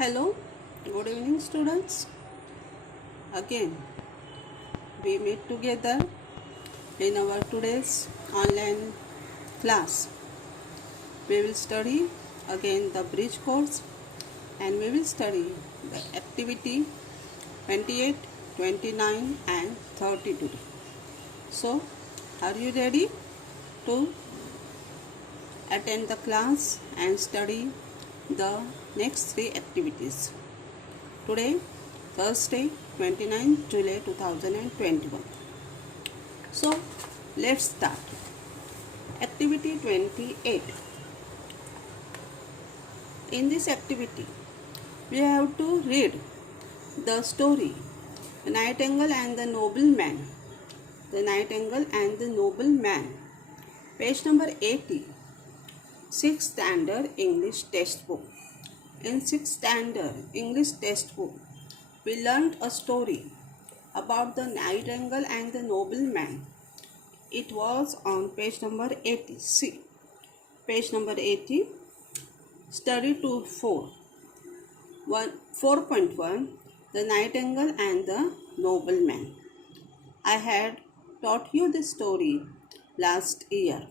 Hello, good evening, students. Again, we meet together in our today's online class. We will study again the bridge course and we will study the activity 28, 29 and 32. So, are you ready to attend the class and study the next three activities? Today, Thursday, 29 July 2021. So, let's start. Activity 28. In this activity, we have to read the story The Nightingale and the Nobleman. The Nightingale and the Nobleman. Page number 80. 6th Standard English Textbook. In 6th Standard English Textbook, we learned a story about the nightingale and the nobleman. It was on page number 80. See, page number 80, study 2 4.1, the nightingale and the nobleman. I had taught you this story last year,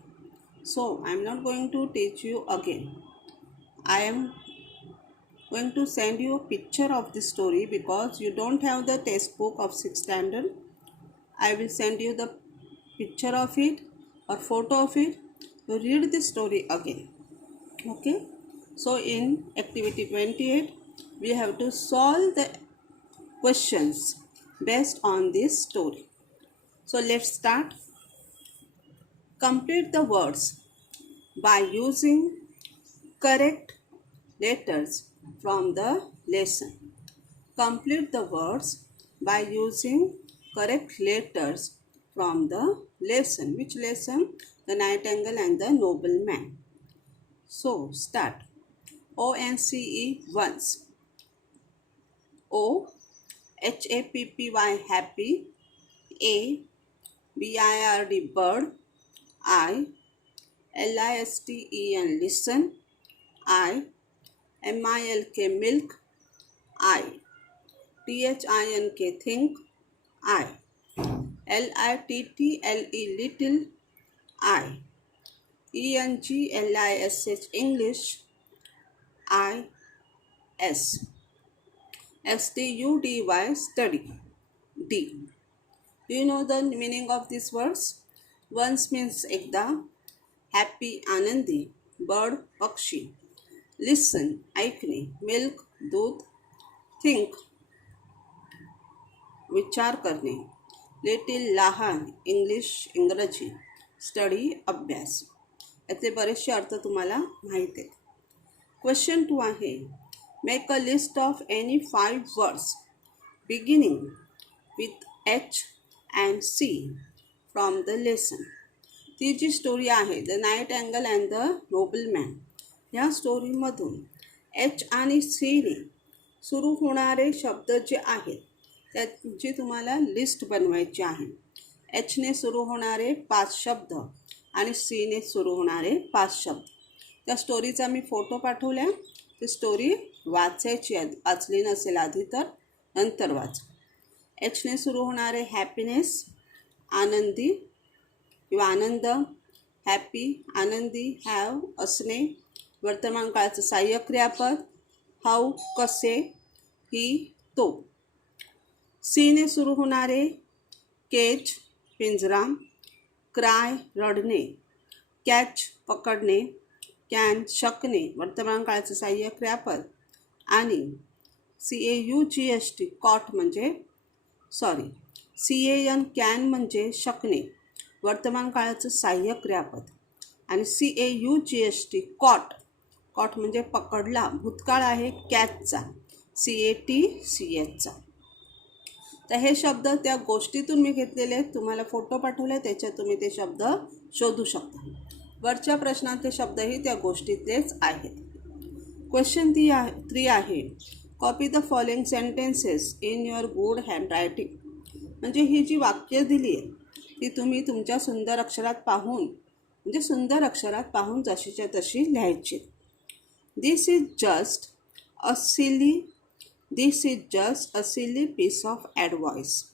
so I am not going to teach you again. I am going to send you a picture of the story because you don't have the textbook of 6th standard. I will send you the picture of it or photo of it. You read the story again. Okay. So in activity 28, we have to solve the questions based on this story. So let's start. Complete the words by using correct letters from the lesson. Complete the words by using correct letters from the lesson. Which lesson? The Nightingale and the Nobleman. So, start. ONCE once. O HAPPY happy. A BIRD bird. I LISTEN listen. I MILK milk. I THINK think. I LITTLE little. I ENGLISH English. I S STUDY study. D. Do you know the meaning of these words? Once means ekda, happy आनंदी, bird पक्षी, listen ऐकणे, milk दूध, think विचार करणे, little लहान इंग्रजी, study अभ्यास. याचे बरेचसे अर्थ तुम्हाला माहीत आहेत. क्वेश्चन 2 आहे. Make a list of any 5 words beginning with H and C from the lesson. ती जी स्टोरी आहे the nightingale and the nobleman, ह्या स्टोरीमधून H आणि Cने सुरू होणारे शब्द जे आहेत त्याची तुम्हाला लिस्ट बनवायची आहे. Hने सुरू होणारे 5 शब्द आणि Cने सुरू होणारे 5 शब्द. त्या स्टोरीचा मी फोटो पाठवला. ती स्टोरी वाचायची, वाचली नसेल आधी तर नंतर वाच. Hने सुरू होणारे हॅपीनेस आनंदी किंवा आनंद, हॅपी आनंदी, हॅव असणे, वर्तमान काळाचं सहाय्यक क्रियापद, हाऊ कसे, ही तो. Cने सुरू होणारे केज पिंजरा, क्राय रडणे, कॅच पकडणे, कॅन शकणे, वर्तमान काळाचं सहाय्यक क्रियापद, आणि CAUGST कॉट म्हणजे CAN कॅन म्हणजे शकणे, वर्तमान काळाचं सहाय्यक क्रियापद, आणि CAUGST कॉट म्हणजे पकडला, भूतकाळ आहे कॅचचा, CATCHचा. तर हे शब्द त्या गोष्टीतून मी घेतलेले आहेत. तुम्हाला फोटो पाठवले, त्याच्यात तुम्ही ते शब्द शोधू शकता. वरच्या प्रश्नातले शब्दही त्या गोष्टीतलेच आहेत. क्वेश्चन 3 आहे. Copy the following sentences in your good handwriting. म्हणजे ही जी वाक्य दिली आहे ती तुम्ही तुमच्या सुंदर अक्षरात पाहून जशीच्या तशी लिहायची. This is just A silly, this is just a silly piece of advice,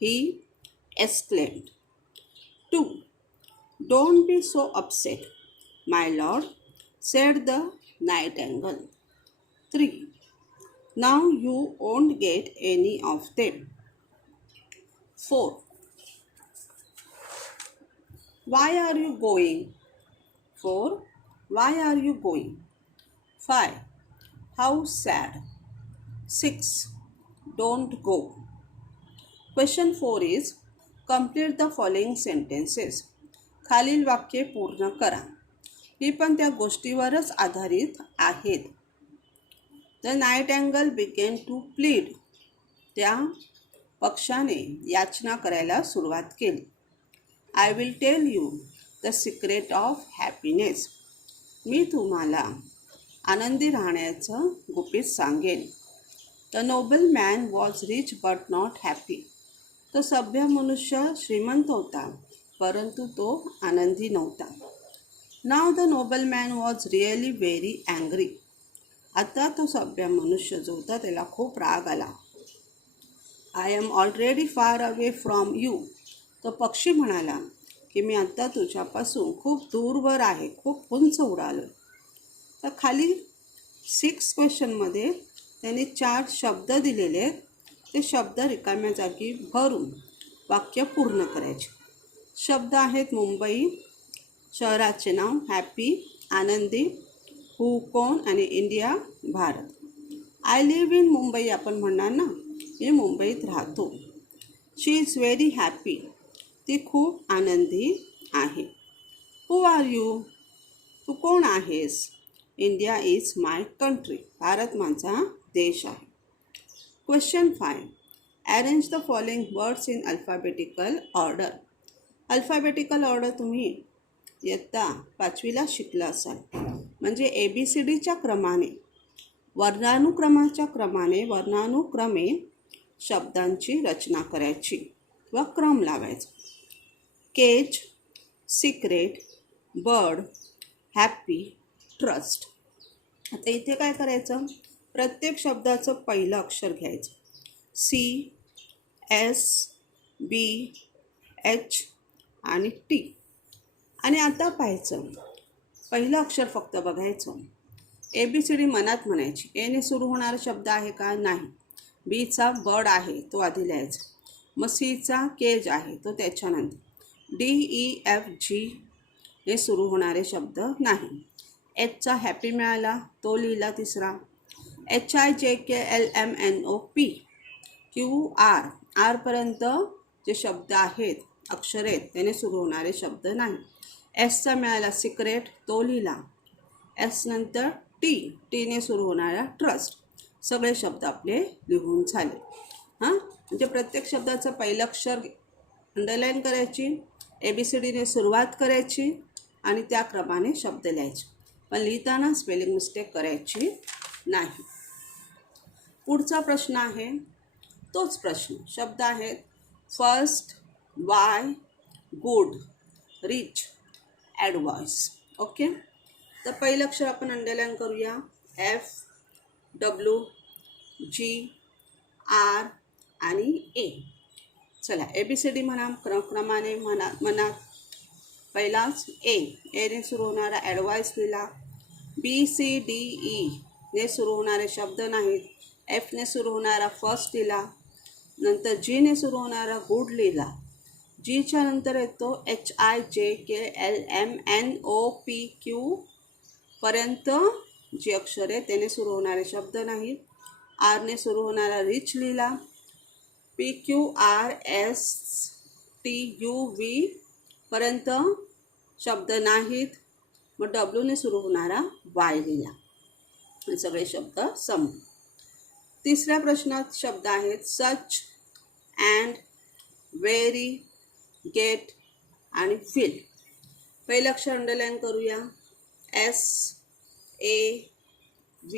he exclaimed. 2. Don't be so upset, my lord, said the nightingale. 3. Now you won't get any of them. 4. Why are you going? 4. Why are you going? 5. How sad. 6. Don't go. Question 4 is complete the following sentences. खालील वाक्ये पूर्ण करा. ही पण त्या गोष्टीवरच आधारित आहेत. The nightingale began to plead. त्या पक्षाने याचना करायला सुरुवात केली. I will tell you the secret of happiness. मी तुम्हाला आनंदी राहण्याचं गुपित सांगेन. The noble man was rich but not happy. तो सभ्य मनुष्य श्रीमंत होता परंतु तो आनंदी नव्हता. Now the noble man was really very angry. आता तो सभ्य मनुष्य जो होता त्याला खूप राग आला. I am already far away from you. तो पक्षी म्हणाला की मी आता तुझ्यापासून खूप दूरवर आहे, खूप उंच उडालो. तर खाली 6 क्वेश्चनमध्ये त्यांनी 4 शब्द दिलेले आहेत. ते शब्द रिकाम्या जागी भरून वाक्य पूर्ण करायचे. शब्द आहेत मुंबई, शहराचे नाव हॅपी आनंदी, हू कोण आणि India Bharat. I live in Mumbai आपण म्हणणार ना, मी मुंबईत राहतो. शी इज व्हेरी हॅपी, ती खूप आनंदी आहे. हू आर यू, तू कोण आहेस. India is my country, Bharat माझा देश आहे. Question 5. Arrange the following words in alphabetical order. Alphabetical order तुम्ही इयत्ता 5वीला शिकला असाल. म्हणजे ABCDच्या क्रमाने, वर्णानुक्रमे शब्दांची रचना करायची व क्रम लावायचा. Cage, secret, bird, happy, trust. आता इथे काय करायचं, प्रत्येक शब्दाचं पहिलं अक्षर घ्यायचं. C, S, B, H आणि T. आणि आता पाहायचं, पहिलं अक्षर फक्त बघायचं. ABCD मनात म्हणायची. एने सुरू होणारा शब्द आहे का, नाही. बीचा बर्ड आहे, तो आधी लिहायचा. मग सीचा केज आहे, तो त्याच्यानंतर. DEFG ने सुरू होणारे शब्द नाही. एचचा हॅपी मिळाला, तो लिहिला तिसरा. HIJKLMNOP, QR, आरपर्यंत जे शब्द आहेत, अक्षर आहेत, त्याने सुरू होणारे शब्द नाही. एसचा मिळाला सिक्रेट, तो लिहिला. एस नंतर टीने सुरू होणारा ट्रस्ट. सगळे शब्द आपले लिहून झाले. म्हणजे प्रत्येक शब्दाचं पहिलं अक्षर अंडरलाईन करायची, ABCDने सुरुवात करायची आणि त्या क्रमाने शब्द लिहायचे. पण लिहिताना स्पेलिंग मिस्टेक करायची नाही. पुढचा प्रश्न आहे तोच प्रश्न. शब्द आहेत first, Y, good, rich, advice. Okay. तर पहिलं अक्षर आपण अंडरलाईन करूया. FWG R आणि A. चला ABCD म्हणा, क्रमाने म्हणा. पहिलाच एने सुरू होणारा ॲडवाइस लिहिला. BCDE ने सुरू होणारे शब्द नाहीत. Fने सुरू होणारा फर्स्ट लिहिला. नंतर Gने सुरू होणारा गुड लिहिला. Gच्या नंतर येतो HIJKLMNOPQ पर्यंत जी अक्षर आहे त्याने सुरू होणारे शब्द नाहीत. आरने सुरू होणारा रिच लिहिला. PQRSTUV पर्यंत शब्द नाहीत. मग डब्ल्यूने सुरू होणारा वाय लिहिला. सगळे शब्द संपले. तिसऱ्या प्रश्नात शब्द आहेत सच, अँड, व्हेरी, गेट आणि फील. पहिलं अक्षर अंडरलाईन करूया. SAVG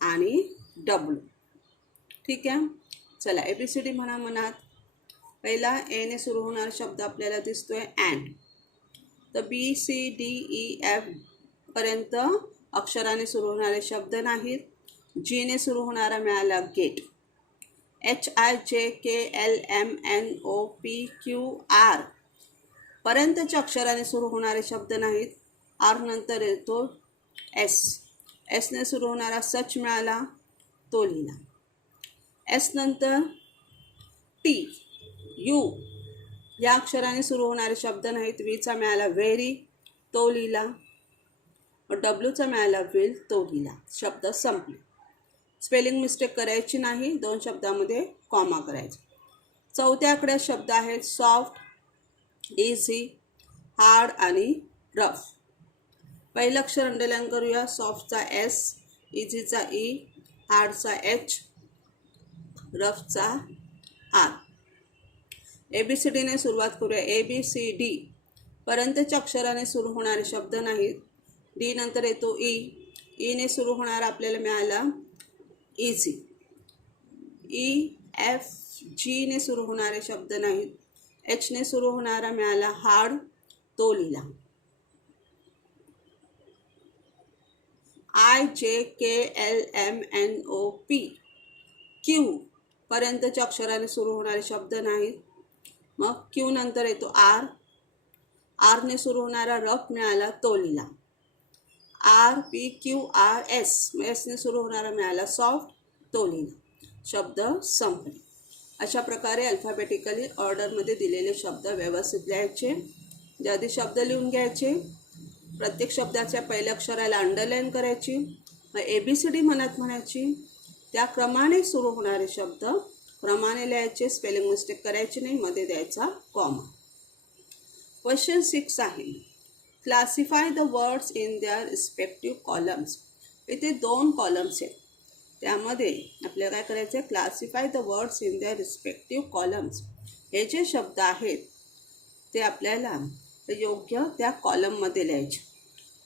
आणि W. ठीक आहे. चला ABCD म्हणा मनात. पहिला एने सुरू होणारा शब्द आपल्याला दिसतोय अँड. तर BCDEF पर्यंत अक्षराने सुरू होणारे शब्द नाहीत. जीने सुरू होणारा मिळाला गेट. HIJKLMNOPQR पर्यंतच्या अक्षराने सुरू होणारे शब्द नाहीत. आर नंतर येतो एस. एसने सुरू होणारा सच मिळाला, तो लिहिला. एस नंतर टी, यू या अक्षराने सुरू होणारे शब्द नाहीत. वीचा मिळाला व्हेरी, तो लिहिला. डब्ल्यूचा मिळाला विल, तो लिहिला. शब्द संपले. स्पेलिंग मिस्टेक करायची नाही. 2 शब्दामध्ये कॉमा करायचा. चौथ्या आकड्यात शब्द आहेत सॉफ्ट, इझी, हार्ड आणि रफ. पहिलं अक्षर अंडरलाईन करूया. सॉफ्टचा एस, इझीचा ई, हार्डचा एच, रफचा आर. ABCDने सुरुवात करूया. ABCD पर्यंतच्या अक्षराने सुरू होणारे शब्द नाहीत. डी नंतर येतो ई. ईने सुरू होणारा आपल्याला मिळाला इझी. EFGने सुरू होणारे शब्द नाहीत. एचने सुरू होणारा मिळाला हार्ड, तो लिहिला. IJKLMNOPQ पर्यंतच्या अक्षराने सुरू होणारे शब्द नाहीत. मग क्यू नंतर येतो आर. आरने सुरू होणारा रफ मिळाला, तो लिहिला. RPQRS एसने सुरू होणारा मिळाला सॉफ्ट, तो लिहिला. शब्द संपले. अशा प्रकारे अल्फाबेटिकली ऑर्डरमध्ये दिलेले शब्द व्यवस्थित लिहायचे. ज्याआधी शब्द लिहून घ्यायचे. प्रत्येक शब्दाच्या पहिल्या अक्षराला अंडरलाईन करायची. मग ABCD म्हणत म्हणायची. त्या क्रमाने सुरू होणारे शब्द क्रमाने लिहायचे. स्पेलिंग मिस्टेक करायची नाही. मध्ये द्यायचा कॉमा. क्वेश्चन 6 आहे. Classify the words in their respective columns. इथे 2 कॉलम्स आहेत. त्यामध्ये आपल्याला काय करायचं आहे, classify the words in their respective columns. हे जे शब्द आहेत ते आपल्याला योग्य त्या कॉलममध्ये लिहायचे.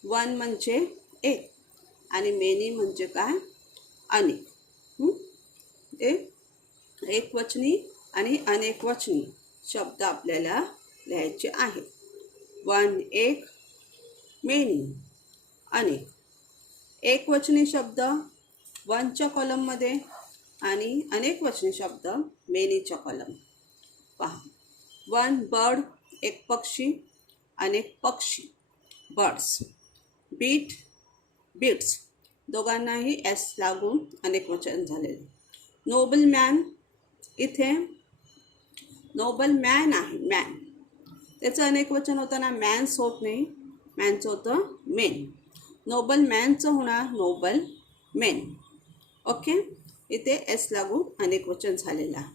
1 म्हणजे एक आणि मेनी म्हणजे काय, अनेक. एकवचनी आणि अनेकवचनी शब्द आपल्याला लिहायचे आहेत. 1 एक, मेनी अनेक. एकवचनी शब्द 1च्या कॉलममध्ये आणि अनेकवचनी शब्द मेनीच्या कॉलम. पहा, 1 बर्ड एक पक्षी, अनेक पक्षी बर्ड्स. बीट बीट्स दोघांनाही एस लागून अनेकवचन झालेले. नोबल मॅन इथे नोबल मॅन आहे, मॅन. त्याचं अनेकवचन होताना मॅन्स होत नाही, मॅनचं होतं मेन. नोबल मॅनचं होणार नोबल मेन. ओके, इथे एस लागून अनेकवचन झालेलं आहे.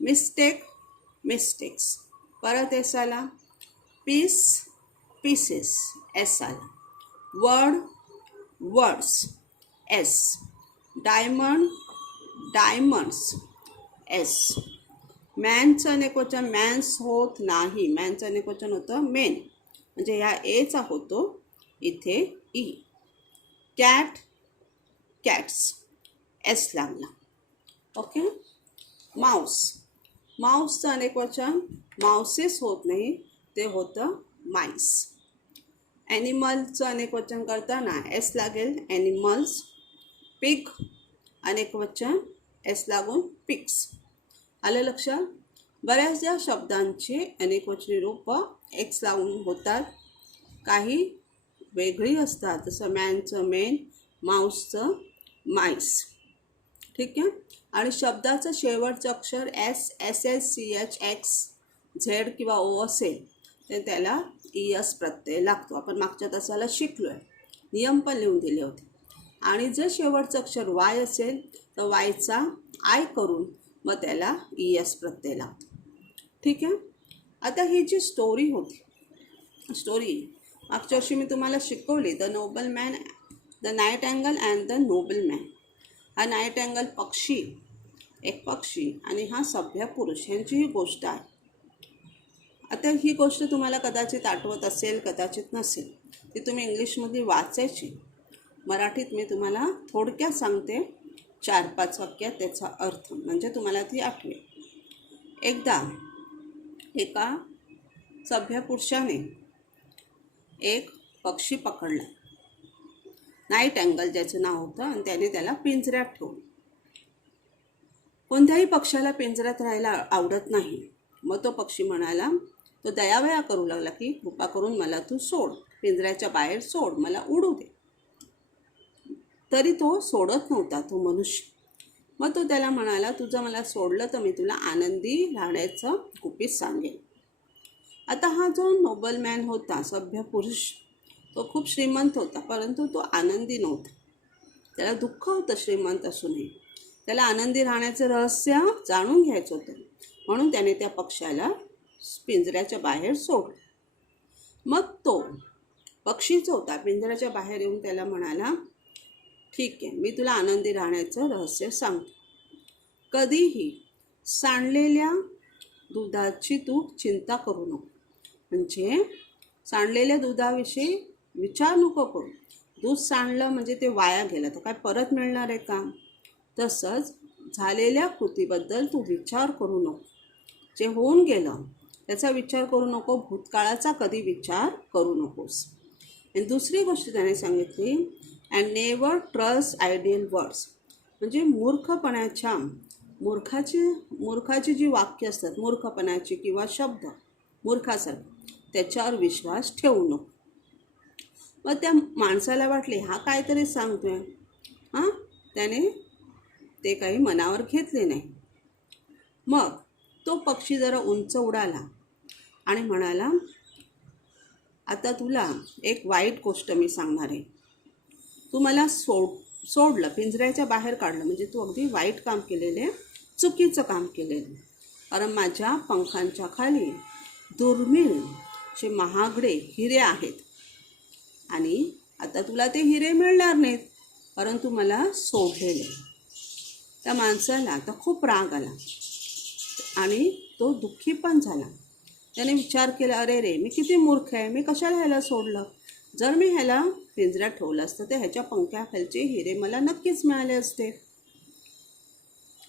मिस्टेक मिस्टेक्स परत एस आला. पीस पीसेस एस आला. Word words S. Diamond diamonds S. मॅनचं अनेकवचन मॅन्स होत नाही, मॅनचं अनेकवचन होतं मेन, म्हणजे ह्या एचा होतो इथे ई. कॅट कॅट्स एस लागला. ओके. माऊस माऊसचं अनेकवचन माऊसेस होत नाही, ते होतं माईस. ॲनिमलचं अनेकवचन करताना एस लागेल, ॲनिमल्स. पिग अनेकवचन एस लागून पिग्स. आलं लक्षात. बऱ्याचशा शब्दांची अनेकवचनी रूपं एक्स लावून होतात, काही वेगळी असतात, जसं मॅनचं मेन, माऊसचं माईस. ठीक आहे. आणि शब्दाचं शेवटचं अक्षर S, S S, C H, X, Z किंवा ओ असेल तर त्याला ES प्रत्यय लागतो. आपण मागच्या तासाला शिकलो आहे, नियम पण लिहून दिले होते. आणि जर शेवटचं अक्षर वाय असेल तर वायचा आय करून मग त्याला ES प्रत्यय लागतो. ठीक आहे. आता ही जी स्टोरी होती, स्टोरी मागच्या वर्षी मी तुम्हाला शिकवली, the noble man, the nightingale and the noble man. हा नाईट अँगल पक्षी, एक पक्षी, आणि हा सभ्य पुरुष यांची ही गोष्ट आहे. आता ही गोष्ट तुम्हाला कदाचित आठवत असेल, कदाचित नसेल, ती तुम्ही इंग्लिशमध्ये वाचायची. मराठीत मी तुम्हाला थोडक्यात सांगते, 4-5 वाक्यात त्याचा अर्थ, म्हणजे तुम्हाला ती आठवेल. एकदा एका सभ्य पुरुषाने एक पक्षी पकडला नाईट अँगल ज्याचं नाव होतं, आणि त्याने त्याला पिंजऱ्यात ठेवलं. कोणत्याही पक्ष्याला पिंजऱ्यात राहायला आवडत नाही. मग तो पक्षी म्हणाला, तो दयावया करू लागला की कृपा करून मला तू सोड, पिंजऱ्याच्या बाहेर सोड, मला उडू दे. तरी तो सोडत नव्हता, तो मनुष्य. मग तो त्याला म्हणाला, तुझं मला सोडलं तर मी तुला आनंदी राहण्याचं गुपित सांगेन. आता हा जो नोबलमॅन होता, सभ्य पुरुष, तो खूप श्रीमंत होता, परंतु तो आनंदी नव्हता. त्याला दुःख होतं श्रीमंत असूनही. त्याला आनंदी राहण्याचं रहस्य जाणून घ्यायचं होतं, म्हणून त्याने त्या पक्ष्याला पिंजऱ्याच्या बाहेर सोडलं. मग तो पक्षी जो होता पिंजऱ्याच्या बाहेर येऊन त्याला म्हणाला, ठीक आहे, मी तुला आनंदी राहण्याचं रहस्य सांगतो. कधीही सांडलेल्या दुधाची तू चिंता करू नको. म्हणजे सांडलेल्या दुधाविषयी विचार नको करू. दूध सांडलं म्हणजे ते वाया गेलं तर काय परत मिळणार आहे का? तसंच झालेल्या कृतीबद्दल तू विचार करू नको. जे होऊन गेलं त्याचा विचार करू नको, भूतकाळाचा कधी विचार करू नकोस. आणि दुसरी गोष्ट त्याने सांगितली, and never trust ideal words. म्हणजे मूर्खाची जी वाक्य असतात, मूर्खपणाची किंवा शब्द मूर्खासारखं, त्याच्यावर विश्वास ठेवू नको. मग त्या माणसाला वाटले हा काहीतरी सांगतोय. त्याने ते काही मनावर घेतले नाही. मग तो पक्षी जरा उंच उडाला आणि म्हणाला, आता तुला एक वाईट गोष्ट मी सांगणार आहे. तू मला सोडलं, पिंजऱ्याच्या बाहेर काढलं, म्हणजे तू अगदी वाईट काम केलेले, चुकीचं काम केलेलं. कारण माझ्या पंखांच्या खाली दुर्मिळ असे महागडे हिरे आहेत, आणि आता तुला ते हिरे मिळणार नाहीत, परंतु मला सोडलेले. त्या माणसाला आता खूप राग आला आणि तो दुःखी पण झाला. त्याने विचार केला, अरे रे, मी किती मूर्ख आहे, मी कशाला ह्याला सोडलं. जर मी ह्याला पिंजऱ्यात ठेवलं असतं तर ह्याच्या पंख्याखालचे हिरे मला नक्कीच मिळाले असते.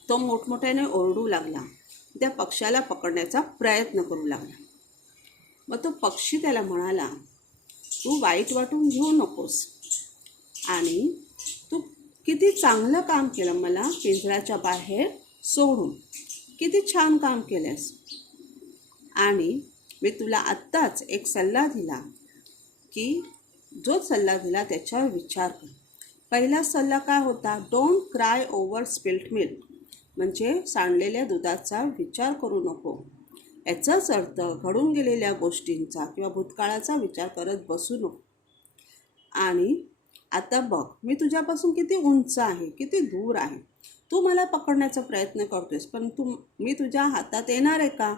तो मोठमोठ्याने ओरडू लागला, त्या पक्ष्याला पकडण्याचा प्रयत्न करू लागला. मग तो पक्षी त्याला म्हणाला, तू वाईट वाटून घेऊ नकोस, आणि तू किती चांगलं काम केलं मला पिंजऱ्याच्या बाहेर सोडून. किती छान काम केलंस. आणि मी तुला आत्ताच एक सल्ला दिला की जो सल्ला दिला त्याच्यावर विचार कर. पहिला सल्ला काय होता? Don't cry over spilt milk. म्हणजे सांडलेल्या दुधाचा विचार करू नको. याचाच अर्थ घडून गेलेल्या गोष्टींचा किंवा भूतकाळाचा विचार करत बसू नको. आणि आता बघ, मी तुझ्यापासून किती उंच आहे, किती दूर आहे. तू मला पकडण्याचा प्रयत्न करतोयस, पण मी तुझ्या हातात येणार आहे का?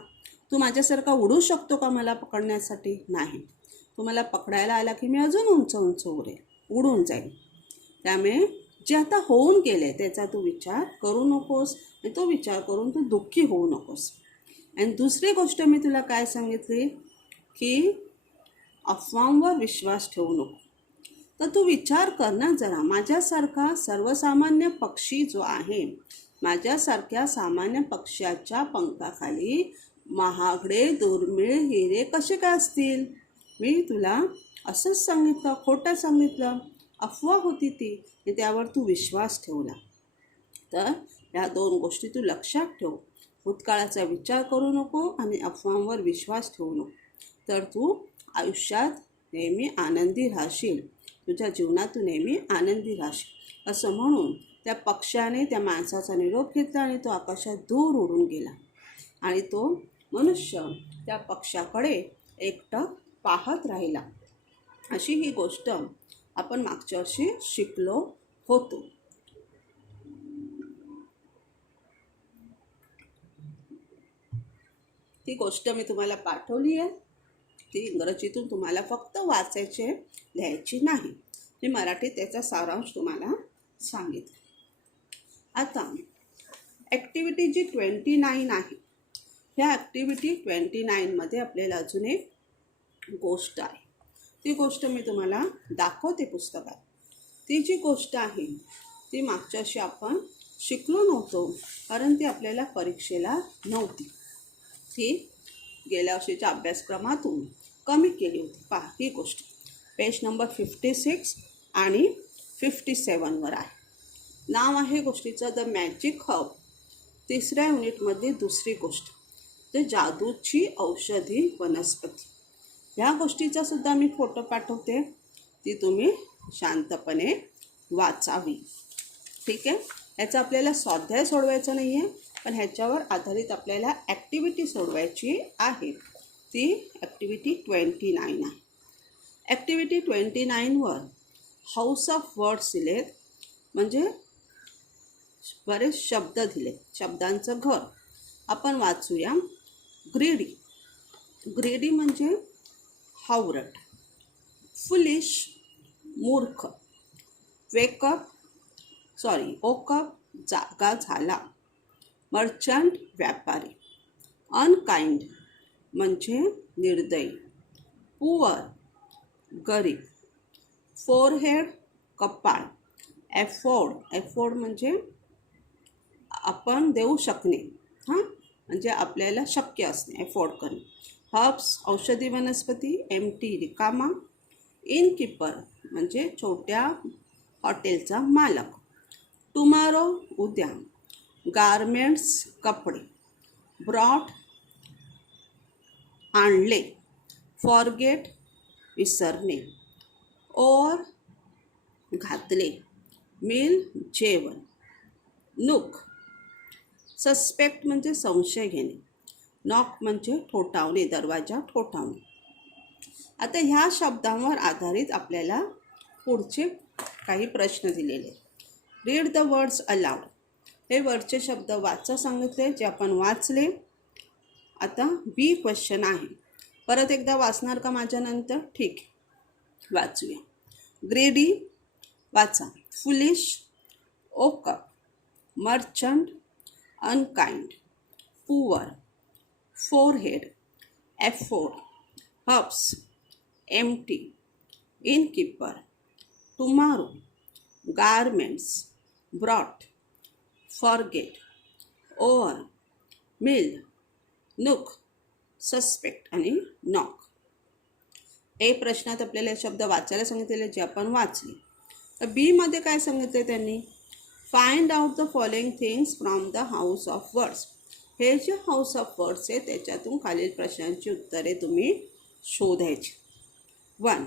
तू माझ्यासारखा उडू शकतो का मला पकडण्यासाठी? नाही. तू मला पकडायला आला की मी अजून उंच उंच उडून जाईल. त्यामुळे जे आता होऊन गेले त्याचा तू विचार करू नकोस, आणि तो विचार करून तू दुःखी होऊ नकोस. आणि दुसरी गोष्ट मी तुला काय सांगितली की अफवांवर विश्वास ठेवू नको. तर तू विचार कर ना जरा, माझ्यासारखा सर्वसामान्य पक्षी जो आहे, माझ्यासारख्या सामान्य पक्ष्याच्या पंखाखाली महागडे दुर्मिळ हिरे कसे काय असतील? मी तुला असंच सांगितलं, खोटं सांगितलं, अफवा होती ती, त्यावर तू विश्वास ठेवला. तर ह्या दोन गोष्टी तू लक्षात ठेव. भूतकाळाचा विचार करू नको आणि अफवांवर विश्वास ठेवू नको. तर तू आयुष्यात नेहमी आनंदी राहशील, तुझ्या जीवनात तू नेहमी आनंदी राहशील. असं म्हणून त्या पक्ष्याने त्या माणसाचा निरोप घेतला आणि तो आकाशात दूर उडून गेला. आणि तो मनुष्य त्या पक्ष्याकडे एकटक पाहत राहिला. अशी ही गोष्ट आपण मागच्या वर्षी शिकलो होतो. ती गोष्ट मी तुम्हाला पाठवली आहे. ती इंग्रजीतून तुम्हाला फक्त वाचायचे, लिहायची नाही. मी मराठीत त्याचा सारांश तुम्हाला सांगितलं. आता ॲक्टिव्हिटी जी 29 आहे, ह्या ॲक्टिव्हिटी 29मध्ये आपल्याला अजून एक गोष्ट आहे. ती गोष्ट मी तुम्हाला दाखवते पुस्तकात. ती जी गोष्ट आहे ती मागच्या वर्षी आपण शिकलो नव्हतो, कारण ती आपल्याला परीक्षेला नव्हती. ती गेल्या वर्षीच्या अभ्यासक्रमातून कमी केली होती. पहा ही गोष्ट, पेज नंबर 56 आणि 57वर आहे. नाव आहे गोष्टीचं द मॅजिक हर्ब. तिसऱ्या युनिटमधली दुसरी गोष्ट ते जादूची औषधी वनस्पती. ह्या गोष्टीचा सुद्धा मी फोटो पाठवते, ती तुम्ही शांतपणे वाचावी. ठीक आहे. ह्याचा आपल्याला स्वाध्याय सोडवायचा नाही आहे, पण ह्याच्यावर आधारित आपल्याला ॲक्टिव्हिटी सोडवायची आहे. ती ॲक्टिव्हिटी 29 आहे. ॲक्टिव्हिटी 29वर हाऊस ऑफ वर्ड्स दिलेत, म्हणजे बरेच शब्द दिलेत, शब्दांचं घर. आपण वाचूया. ग्रीडी. ग्रीडी म्हणजे हावरट. फुलिश मूर्ख. ओकअप जागा झाला. मर्चंट व्यापारी. अनकाइंड म्हणजे निर्दयी. पुअर गरीब. फोरहेड कपाळ. एफोर्ड म्हणजे आपण देऊ शकणे, म्हणजे आपल्याला शक्य असणे, एफोर्ड करणे. हर्ब्स औषधी वनस्पती. एम्प्टी रिकामा. इनकीपर म्हणजे छोट्या हॉटेलचा मालक. टुमारो उद्या. गारमेंट्स कपडे. ब्रॉट आणले. फॉरगेट विसरणे. ओर घातले. मील जेवण. नूक सस्पेक्ट म्हणजे संशय घेणे. नॉक म्हणजे ठोठावणे, दरवाजा ठोठावणे. आता ह्या शब्दांवर आधारित आपल्याला पुढचे काही प्रश्न दिलेले. Read the words allowed. हे वरचे शब्द वाचा सांगितले, जे आपण वाचले. आता बी क्वेश्चन आहे. परत एकदा वाचणार का माझ्यानंतर? ठीक, वाचूया. ग्रेडी वाचा. फुलिश. ओकअप. Merchant. Unkind. Poor. Forehead. Afford. Herbs. Empty. Innkeeper. Tomorrow. Garments. Brought. Forget. Over. Mill. Nook. Suspect आणि नॉक. ए प्रश्नात आपल्याला शब्द वाचायला सांगितलेले, जे आपण वाचले. तर बीमध्ये काय सांगितले त्यांनी? Find out the following things from the house of words. हे जे हाऊस ऑफ वर्ड्स आहे त्याच्यातून खालील प्रश्नांची उत्तरे तुम्ही शोधायची. 1.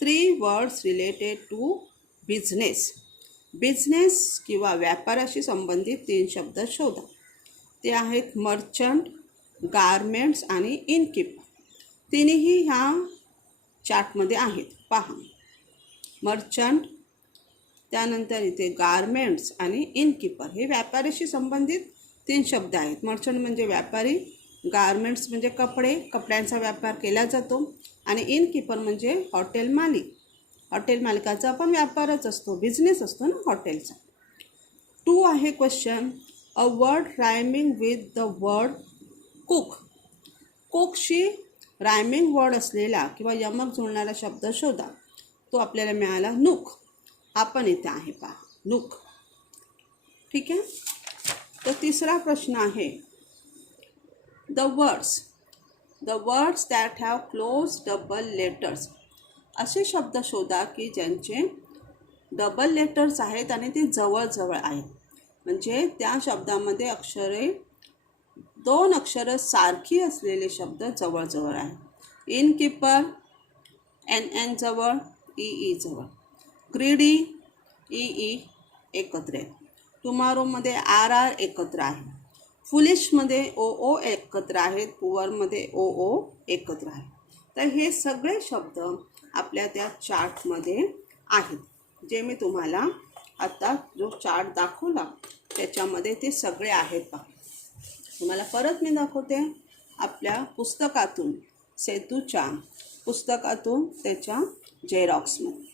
3 words related to business. Business किंवा व्यापाराशी संबंधित 3 शब्द शोधा. ते आहेत मर्चंट, गारमेंट्स आणि इनकीपर. तिन्ही ह्या चार्टमध्ये आहेत, पहा. मर्चंट, त्यानंतर इथे गारमेंट्स आणि इनकीपर. हे व्यापाराशी संबंधित 3 शब्द आहेत. मर्चंट म्हणजे व्यापारी, गारमेंट्स म्हणजे कपडे, कपड्यांचा व्यापार केला जातो, आणि इनकीपर म्हणजे हॉटेल मालिक. हॉटेल मालकाचा पण व्यापारच असतो, बिझनेस असतो ना हॉटेलचा. 2 आहे question. A word rhyming with the word cook. कुकशी रायमिंग वर्ड असलेला किंवा यमक जुळणारा शब्द शोधा. तो आपल्याला मिळाला नूक. आपण इथे आहे, पहा, नूक. ठीक आहे. तर तिसरा प्रश्न आहे. The words that have close double letters. असे शब्द शोधा की ज्यांचे डबल लेटर्स आहेत आणि ते जवळजवळ आहेत. म्हणजे त्या शब्दामध्ये 2 अक्षरं सारखी असलेले शब्द जवळजवळ आहेत. इनकीपर NN जवळ, EE जवळ. ग्रीडी EE एकत्र आहे. टुमारोमध्ये RR एकत्र आहे. फुलिशमध्ये OO एकत्र आहेत. पुअरमध्ये OO एकत्र आहे. तर हे सगळे शब्द आपल्या त्या चार्टमध्ये आहेत, जे मी तुम्हाला आता जो चार्ट दाखवला त्याच्यामध्ये ते सगळे आहेत. पहा, तुम्हाला परत मी दाखवते. आपल्या पुस्तकातून, सेतूच्या पुस्तकातून, त्याच्या झेरॉक्समध्ये.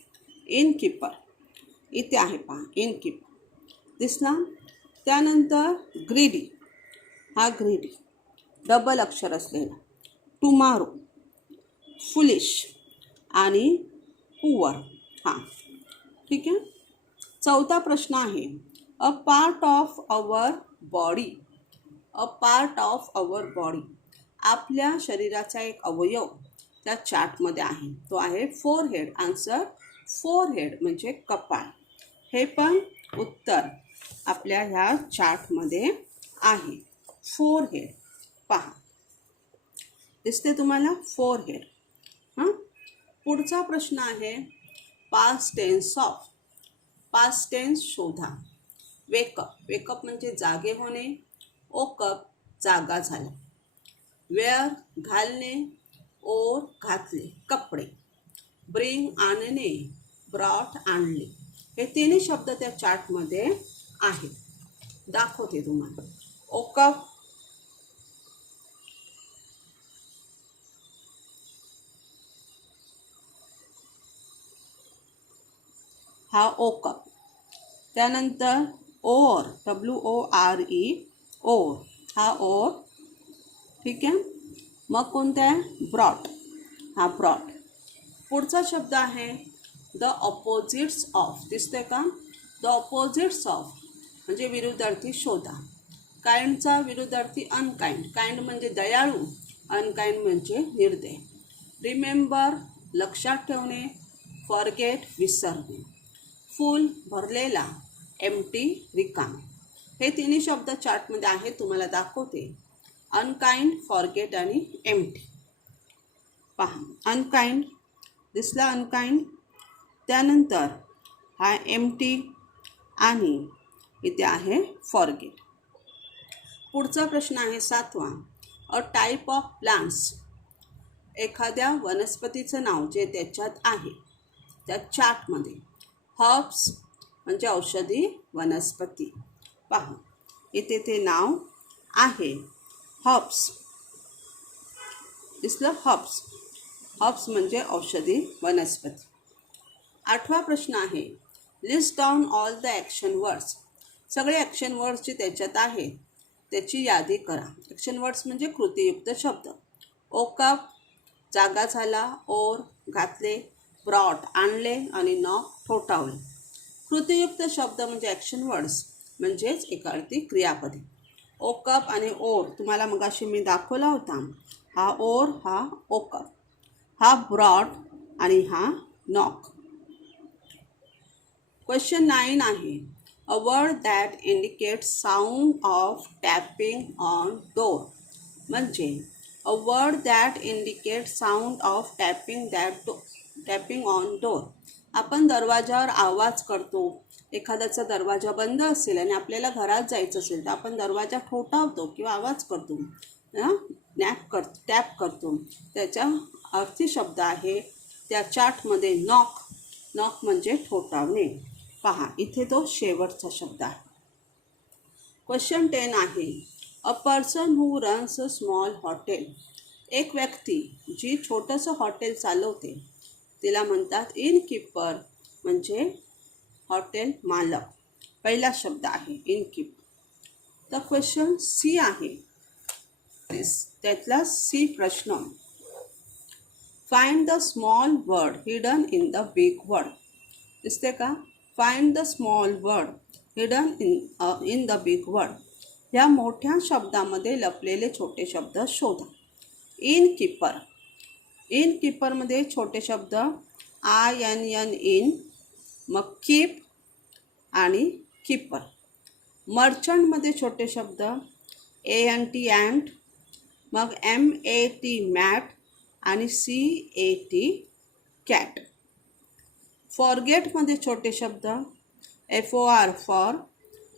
इनकीपर इथे आहे, पहा, इनकीपर दिसला. त्यानंतर ग्रीडी, हा ग्रीडी डबल अक्षर असलेला. टुमारो, फुलिश आणि पुअर. हां, ठीक आहे. 4था प्रश्न आहे. A part of our body. A part of our body. आपल्या शरीराचा एक अवयव त्या चार्टमध्ये आहे. तो आहे फोरहेड. आन्सर फोरहेड म्हणजे कपाळ. हे पण उत्तर आपल्या ह्या चार्टमध्ये आहे. फोरहेड पहा, दिसते तुम्हाला फोरहेड. हां, पुढचा प्रश्न आहे past tense of. Past tense शोधा. वेकअप, वेकअप म्हणजे जागे होणे. ओकअप जागा झाला. वेअर घालणे. ओर घातले कपडे. ब्रिंग आणणे. ब्रॉट आणले. हे तिन्ही शब्द त्या चार्टमध्ये आहेत. दाखवते तुम्हाला. ओकअप, हा ओकअप. त्यानंतर ओर, WORE, ओर, हा ओर. ठीक आहे. मग कोणता आहे? ब्रॉट, हा ब्रॉट. पुढचा शब्द आहे द ऑपोजिट्स ऑफ. दिसतंय का? द ऑपोजिट्स ऑफ म्हणजे विरुद्धार्थी शोधा. काइंडचा विरुद्धार्थी अनकाइंड. काइंड म्हणजे दयाळू, अनकाइंड म्हणजे निर्दय. रिमेंबर लक्षात ठेवणे. फॉरगेट विसरणे. फुल भरलेला, एम्प्टी रिकाम. हे तिन्ही शब्द चार्टमध्ये आहेत, तुम्हाला दाखवते. अनकाइंड, फॉरगेट आणि एम्प्टी. पहा, अनकाइंड दिसला, अनकाइंड. त्यानंतर हा एम्प्टी आणि इथे आहे फॉरगेट. पुढचा प्रश्न आहे 7वा. अ टाईप ऑफ प्लांट्स. एखाद्या वनस्पतीचं नाव जे त्याच्यात आहे त्या चार्टमध्ये. हर्ब्स म्हणजे औषधी वनस्पती. पहा, इथे ते नाव आहे हर्ब्स. दिसलं? हर्ब्स. हर्ब्स म्हणजे औषधी वनस्पती. 8वा प्रश्न आहे list down all the action words. सगळे ॲक्शन वर्ड्स जे त्याच्यात आहेत त्याची यादी करा. ॲक्शन वर्ड्स म्हणजे कृतीयुक्त शब्द. ओकअप जागा झाला. ओर घातले. ब्रॉट आणले आणि नॉक ठोठावले. कृतीयुक्त शब्द म्हणजे ॲक्शन वर्ड्स म्हणजेच एकार्थी क्रियापदे. ओकअप आणि ओर तुम्हाला मगाशी मी दाखवला होता. हा ओर, हा ओकअप, हा ब्रॉट आणि हा नॉक. क्वेश्चन 9 आहे a word that indicates sound of tapping on door. म्हणजे a word that indicates sound of tapping on door. आपण दरवाजावर आवाज करतो. एखाद्याचा दरवाजा बंद असेल आणि आपल्याला घरात जायचं असेल तर आपण दरवाजा ठोठावतो किंवा आवाज करतो, टॅप करतो. त्याचा अर्थी शब्द आहे त्या चार्टमध्ये नॉक. नॉक म्हणजे ठोठावणे. पहा, इथे तो शेवटचा शब्द आहे. क्वेश्चन 10 आहे a person who runs a small hotel. एक व्यक्ती जी छोटंसं हॉटेल चालवते तिला म्हणतात इनकीपर म्हणजे हॉटेल मालक. पहिला शब्द आहे इनकीपर. तर क्वेश्चन सी आहे त्यातला सी प्रश्न. Find the small word hidden in the big word. दिसते का? Find the small word hidden in the big word. ह्या मोठ्या शब्दामध्ये लपलेले छोटे शब्द शोधा. इनकीपर. इनकीपरमध्ये छोटे शब्द INN इन, मग कीप आणि कीपर. मर्चंटमध्ये छोटे शब्द ANT ॲन्ट, मग MAT मॅट आणि CAT कॅट. फॉरगेटमध्ये छोटे शब्द FOR फॉर,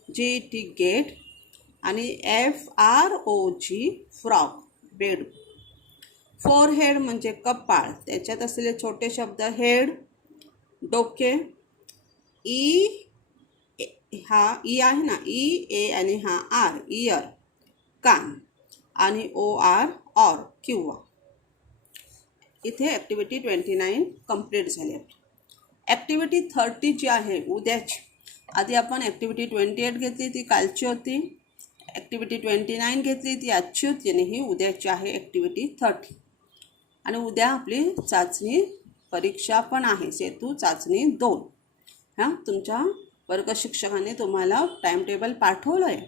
GET गेट आणि FROG फ्रॉग बेड. फोरहेड म्हणजे कपाळ. त्याच्यात असलेले छोटे शब्द हेड डोके. हा ई आहे ना, EA आणि हा R इयर कान आणि OR ऑर किंवा. इथे ॲक्टिव्हिटी 29 कंप्लीट झाली. ॲक्टिव्हिटी 30 जी आहे उद्याची. आधी आपण ॲक्टिव्हिटी 28 घेतली ती कालची होती. ॲक्टिव्हिटी 29 घेतली ती आजची होती आणि ही उद्याची आहे ॲक्टिव्हिटी 30. आणि उद्या आपली चाचणी परीक्षा पण आहे, सेतू चाचणी 2. तुमच्या वर्ग शिक्षकाने तुम्हाला टाईम टेबल पाठवलं आहे,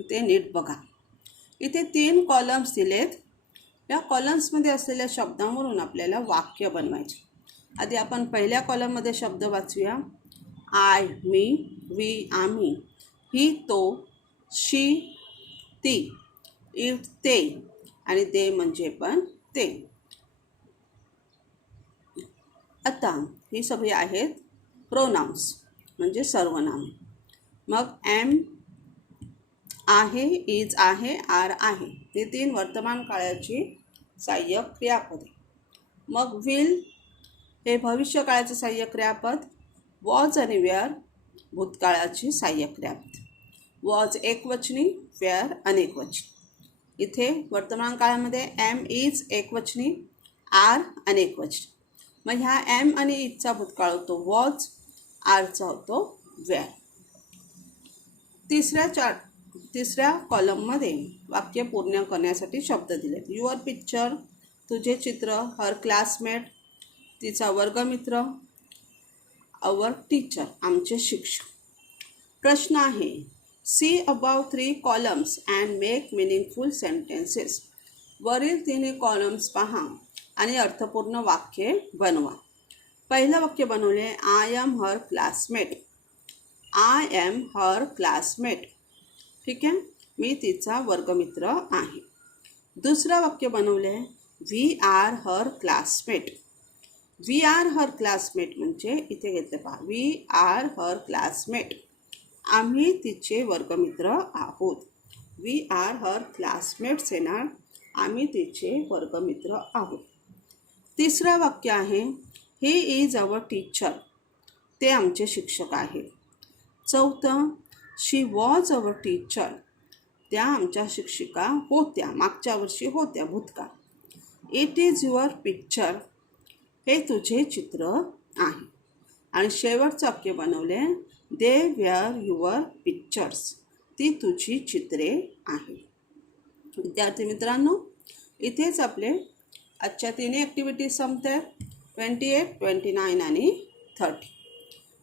ते नीट बघा. इथे 3 कॉलम्स दिलेत. या कॉलम्समध्ये असलेल्या शब्दांवरून आपल्याला वाक्य बनवायचे. आधी आपण पहिल्या कॉलममध्ये शब्द वाचूया. आय, मी, वी, आम्ही, ही, तो, शी, ती, इट, ते, आणि ते म्हणजे पण ते. आता ही सगळी आहेत प्रोनाउन्स म्हणजे सर्वनामे. मग एम आहे, इज आहे, आर आहे, हे 3 वर्तमान काळाची सहाय्यक क्रियापदे. मग विल हे भविष्यकाळाचे सहाय्यक क्रियापद. वॉज आणि वेअर भूतकाळाची सहाय्यक क्रियापद. वॉज एकवचनी, वेअर अनेकवचनी. इथे वर्तमान काळामध्ये एम, इज एकवचनी, आर अनेकवचनी. मग ह्या एम आणि इजचा भूतकाळ होतो वॉज, आरचा होतो वेअर. तिसऱ्या कॉलममध्ये वाक्य पूर्ण करण्यासाठी शब्द दिलेत. युअर पिक्चर तुझे चित्र, हर क्लासमेट तिचा वर्गमित्र, अवर टीचर आमचे शिक्षक. प्रश्न आहे, see above 3 columns and make meaningful sentences. वरील 3 कॉलम्स पहा आणि अर्थपूर्ण वाक्ये बनवा. पहिलं वाक्य बनवले, I am her classmate. I am her classmate. ठीक आहे, मी तिचा वर्गमित्र आहे. दुसरं वाक्य बनवले, we are her classmate. We are her classmate म्हणजे इथे घेतलं पहा, वी आर हर क्लासमेट. आम्ही तिचे वर्गमित्र आहोत. वी आर हर क्लासमेट्स येणार, आम्ही तिचे वर्गमित्र आहोत. तिसरं वाक्य आहे, ही इज अवर टीचर. ते आमचे शिक्षक आहेत. चौथं, शी वॉज अवर टीचर. त्या आमच्या शिक्षिका होत्या, मागच्या वर्षी होत्या, भूतकाळ. It is your picture. हे तुझे चित्र आहे. आणि शेवटचं वाक्य बनवले, दे वेअर युअर पिक्चर्स. ती तुझी चित्रे आहेत. विद्यार्थी मित्रांनो, इथेच आपले आजच्या 3 ॲक्टिव्हिटीज संपतात, 28, 29 आणि 30.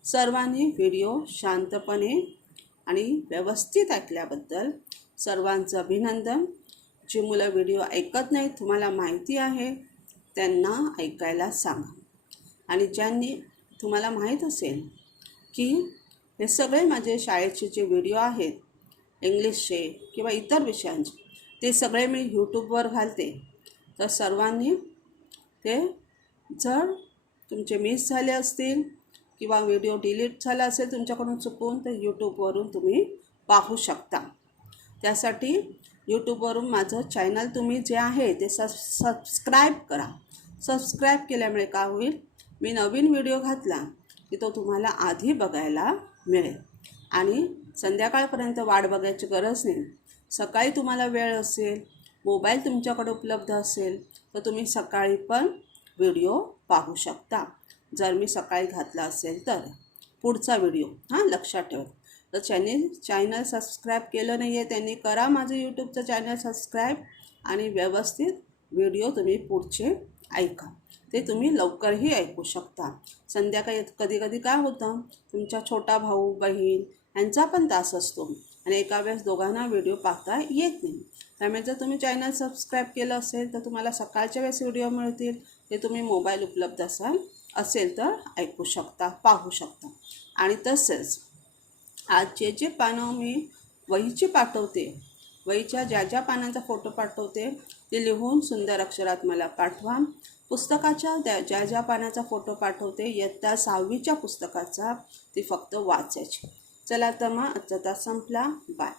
सर्वांनी व्हिडिओ शांतपणे आणि व्यवस्थित ऐकल्याबद्दल सर्वांचं अभिनंदन. जी मुलं व्हिडिओ ऐकत नाहीत, तुम्हाला माहिती आहे, त्यांना ऐकायला सांगा. आणि ज्यांनी तुम्हाला माहीत असेल की हे सगळे माझे शाळेचे जे व्हिडिओ आहेत इंग्लिशचे किंवा इतर विषयांचे, ते सगळे मी यूट्यूबवर घालते, तर सर्वांनी ते, जर तुमचे मिस झाले असतील किंवा व्हिडिओ डिलीट झाला असेल तुमच्याकडून चुकून, तर यूट्यूबवरून तुम्ही पाहू शकता. त्यासाठी यूट्यूबवरून माझं चॅनल तुम्ही जे आहे ते सबस्क्राईब करा. सबस्क्राईब केल्यामुळे काय होईल, मी नवीन व्हिडिओ घातला की तो तुम्हाला आधी बघायला मिळेल. आणि संध्याकाळपर्यंत वाट बघायची गरज नाही. सकाळी तुम्हाला वेळ असेल, मोबाईल तुमच्याकडे उपलब्ध असेल, तर तुम्ही सकाळी पण व्हिडिओ पाहू शकता. जर मी सकाळी घातला असेल तर पुढचा व्हिडिओ लक्षात ठेवा. तर चॅनल सबस्क्राईब केलं नाही आहे त्यांनी करा माझं यूट्यूबचं चॅनल सबस्क्राईब, आणि व्यवस्थित व्हिडिओ तुम्ही पुढचे ऐका. ते तुम्ही लवकरही ऐकू शकता. संध्याकाळी कधी कधी काय होतं, तुमचा छोटा भाऊ बहीण यांचा पण तास असतो आणि एका वेळेस दोघांना व्हिडिओ पाहता येत नाही. त्यामुळे जर तुम्ही चॅनल सबस्क्राईब केलं असेल तर तुम्हाला सकाळच्या वेळेस व्हिडिओ मिळतील. ते तुम्ही मोबाईल उपलब्ध असेल तर ऐकू शकता, पाहू शकता. आणि तसेच आज जे पानं मी वहीची पाठवते, वहीच्या ज्या पानांचा फोटो पाठवते ते लिहून सुंदर अक्षरात मला पाठवा. पुस्तकाच्या ज्या पानाचा फोटो पाठवते इयत्ता 6वीच्या पुस्तकाचा, ती फक्त वाचायची. चला तर मग आजचा तास संपला. बाय.